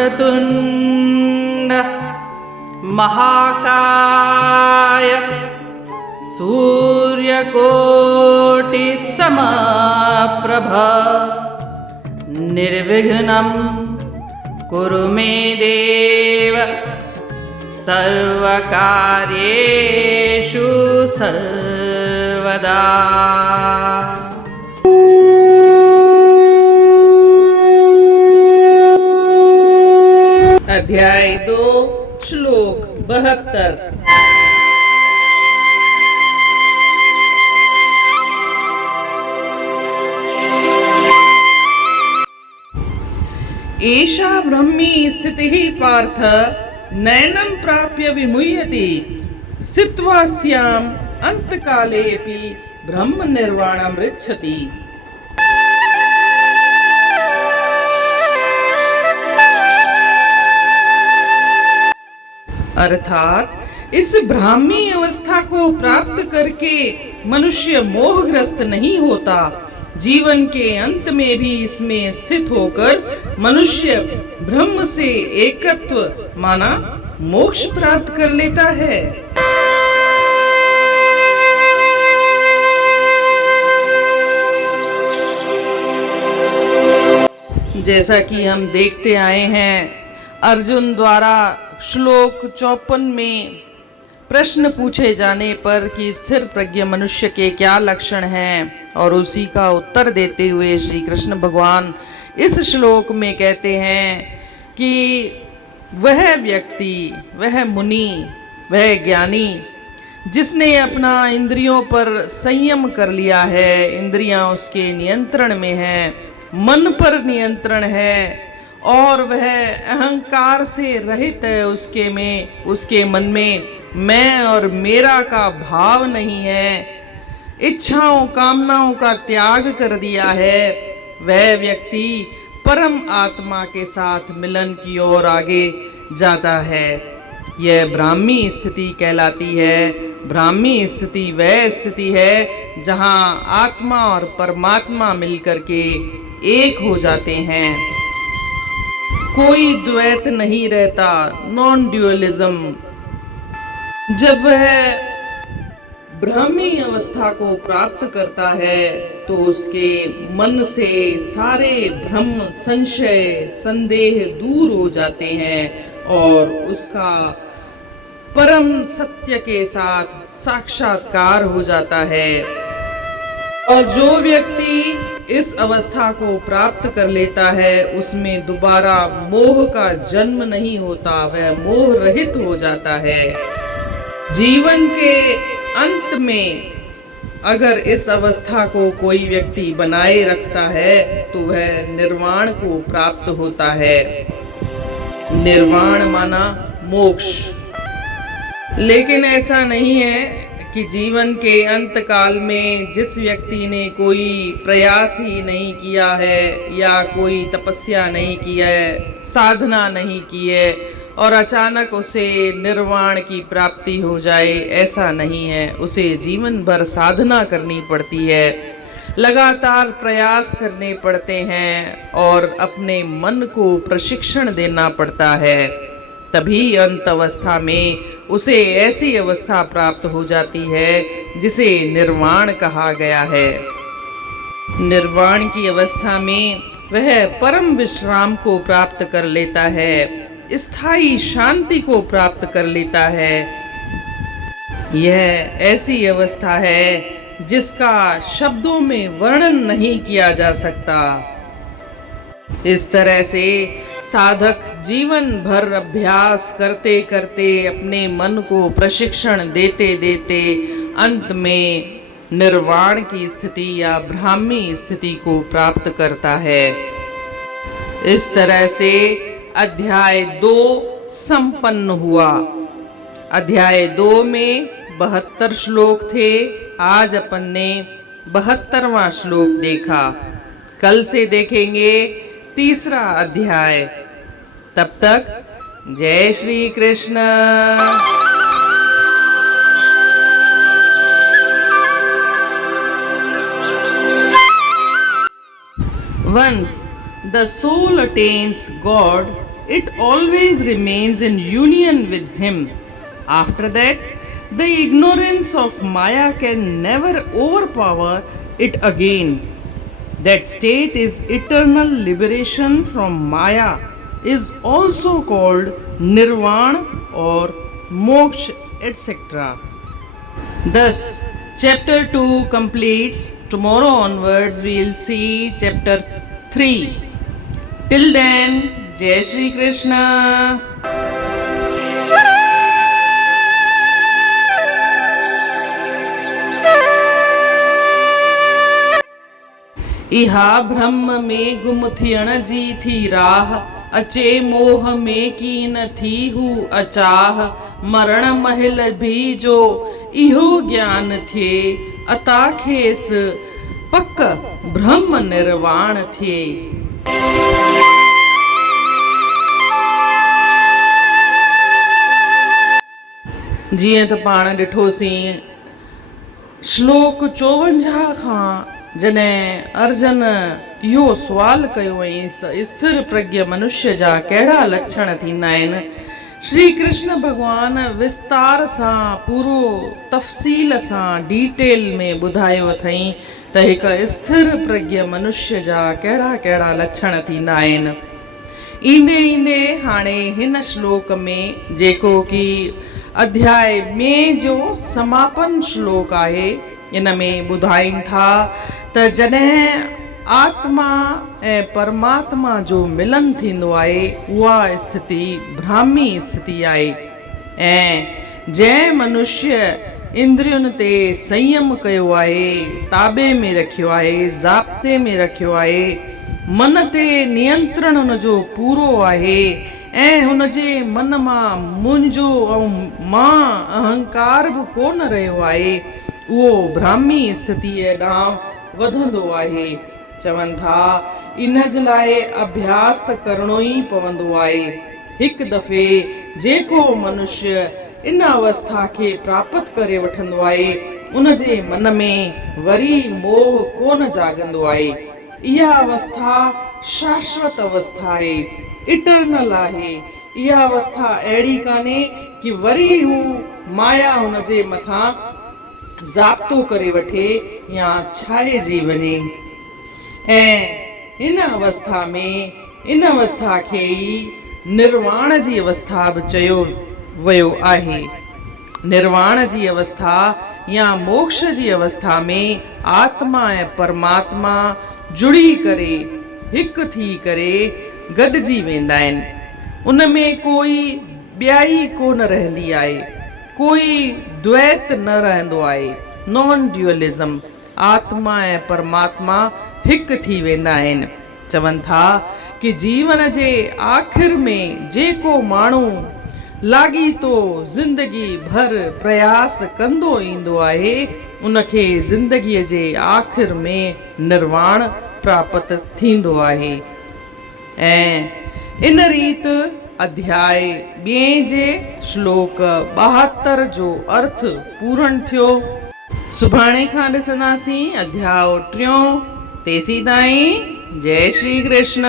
वक्रतुण्ड महाकाय सूर्यकोटिसमप्रभ निर्विघ्नं कुरु मे देव सर्वकार्येषु सर्वदा। अध्याय 2 श्लोक 72। एषा ब्रह्मी स्थितिः पार्थ नैनं प्राप्य विमुह्यति स्थित्वा स्याम् अंतकालेऽपि ब्रह्म निर्वाणं ऋच्छति। अर्थात इस ब्राह्मी अवस्था को प्राप्त करके मनुष्य मोहग्रस्त नहीं होता, जीवन के अंत में भी इसमें स्थित होकर मनुष्य ब्रह्म से एकत्व माना मोक्ष प्राप्त कर लेता है। जैसा कि हम देखते आए हैं, अर्जुन द्वारा श्लोक 54 में प्रश्न पूछे जाने पर कि स्थिर प्रज्ञ मनुष्य के क्या लक्षण हैं, और उसी का उत्तर देते हुए श्री कृष्ण भगवान इस श्लोक में कहते हैं कि वह व्यक्ति, वह मुनि, वह ज्ञानी जिसने अपना इंद्रियों पर संयम कर लिया है, इंद्रियां उसके नियंत्रण में है, मन पर नियंत्रण है और वह अहंकार से रहित है, उसके मन में मैं और मेरा का भाव नहीं है, इच्छाओं कामनाओं का त्याग कर दिया है, वह व्यक्ति परम आत्मा के साथ मिलन की ओर आगे जाता है। यह ब्राह्मी स्थिति कहलाती है। ब्राह्मी स्थिति वह स्थिति है जहाँ आत्मा और परमात्मा मिलकर के एक हो जाते हैं, कोई द्वैत नहीं रहता, नॉन ड्यूअलिज्म। जब वह ब्राह्मी अवस्था को प्राप्त करता है तो उसके मन से सारे भ्रम, संशय, संदेह दूर हो जाते हैं और उसका परम सत्य के साथ साक्षात्कार हो जाता है। और जो व्यक्ति इस अवस्था को प्राप्त कर लेता है उसमें दोबारा मोह का जन्म नहीं होता, वह मोह रहित हो जाता है। जीवन के अंत में अगर इस अवस्था को कोई व्यक्ति बनाए रखता है तो वह निर्वाण को प्राप्त होता है। निर्वाण माना मोक्ष। लेकिन ऐसा नहीं है कि जीवन के अंत काल में जिस व्यक्ति ने कोई प्रयास ही नहीं किया है या कोई तपस्या नहीं की है, साधना नहीं की है और अचानक उसे निर्वाण की प्राप्ति हो जाए, ऐसा नहीं है। उसे जीवन भर साधना करनी पड़ती है, लगातार प्रयास करने पड़ते हैं और अपने मन को प्रशिक्षण देना पड़ता है। तभी अंत अवस्था में उसे ऐसी अवस्था प्राप्त हो जाती है जिसे निर्वाण कहा गया है। निर्वाण की अवस्था में वह परम विश्राम को प्राप्त कर लेता है, स्थायी शांति को प्राप्त कर लेता है। यह ऐसी अवस्था है जिसका शब्दों में वर्णन नहीं किया जा सकता। इस तरह से साधक जीवन भर अभ्यास करते करते अपने मन को प्रशिक्षण देते देते अंत में निर्वाण की स्थिति या ब्राह्मी स्थिति को प्राप्त करता है। इस तरह से अध्याय 2 संपन्न हुआ। अध्याय 2 में 72 श्लोक थे। आज अपन ने 72वां श्लोक देखा। कल से देखेंगे 3रा अध्याय। तब तक जय Shri Krishna. Once the soul attains God, it always remains in union with Him. After that, the ignorance of Maya can never overpower it again. That state is eternal liberation from Maya, is also called Nirvana or Moksha, etc. Thus, chapter 2 completes. Tomorrow onwards, we will see chapter 3. Till then, Jai Shri Krishna. इहा ब्रह्म में गुम थियण जी थी राह, अचे मोह में कीन थी हू अचाह, मरण महिल भी जो इहो ज्ञान थिए, अता खेस पक ब्रह्म निर्वाण थिए। जीअं त पाण ॾिठोसीं श्लोक 54 खां जॾहिं अर्जन इहो सुवाल कयो ऐं त स्थिर प्रज्ञ मनुष्य जा कहिड़ा लक्षण थींदा आहिनि, श्री कृष्ण भॻवान विस्तार सां पूरो तफ़सील सां डिटेल में ॿुधायो अथई त हिकु स्थिर प्रज्ञ मनुष्य जा कहिड़ा कहिड़ा लक्षण थींदा आहिनि। ईंदे ईंदे हाणे हिन श्लोक में जेको कि अध्याय में जो समापन श्लोक आहे, इन में ॿुधाइनि था त जॾहिं आत्मा ऐं परमात्मा जो मिलन थींदो आहे, उहा स्थिति ब्राह्मी स्थिति आहे। ऐं जंहिं मनुष्य इंद्रियुनि ते संयम कयो आहे, ताबे में रखियो आहे, ज़ाब्ते में रखियो आहे, मन ते नियंत्रण हुनजो पूरो आहे ऐं हुनजे मन मां मुंहिंजो ऐं मां अहंकार बि कोन रहियो आहे, उहो ब्राह्मी स्थितीअ ॾांहुं वधंदो आहे। चवनि था इन जे लाइ अभ्यास त करिणो ई पवंदो आहे। हिकु दफ़े जेको मनुष्य इन अवस्था खे प्राप्त करे वठंदो आहे, उन जे मन में वरी मोह कोन जाॻंदो आहे। इहा अवस्था शाश्वत अवस्था आहे, इटरनल आहे। इहा अवस्था अहिड़ी कान्हे कि वरी हू माया हुन जे मथां ज़ाब्तो करे वठे या छाइजी वञे। ऐं इन अवस्था में इन अवस्था खे ई निर्वाण जी अवस्था बि चयो वियो आहे। निर्वाण जी अवस्था या मोक्ष जी अवस्था में आत्मा ऐं परमात्मा जुड़ी करे हिकु थी करे गॾिजी वेंदा आहिनि। उन में कोई ॿियाई कोन रहंदी आहे, कोई द्वैत न रहंदो आहे, नॉन ड्यूअलिज्म। आत्मा ऐं परमात्मा हिकु थी वेंदा आहिनि। चवनि था कि जीवन जे आख़िर में जेको माण्हू लाॻीतो ज़िंदगी भर प्रयास कंदो ईंदो आहे, उनखे ज़िंदगीअ जे आख़िर में निर्वाण प्राप्त थींदो आहे। ऐं इन रीति अध्याय 2 जे श्लोक 72 जो अर्थ पूर्ण थियो। सुभाणे खां ॾिसंदासीं अध्याय 3। तेसीं ताईं जय श्री कृष्ण।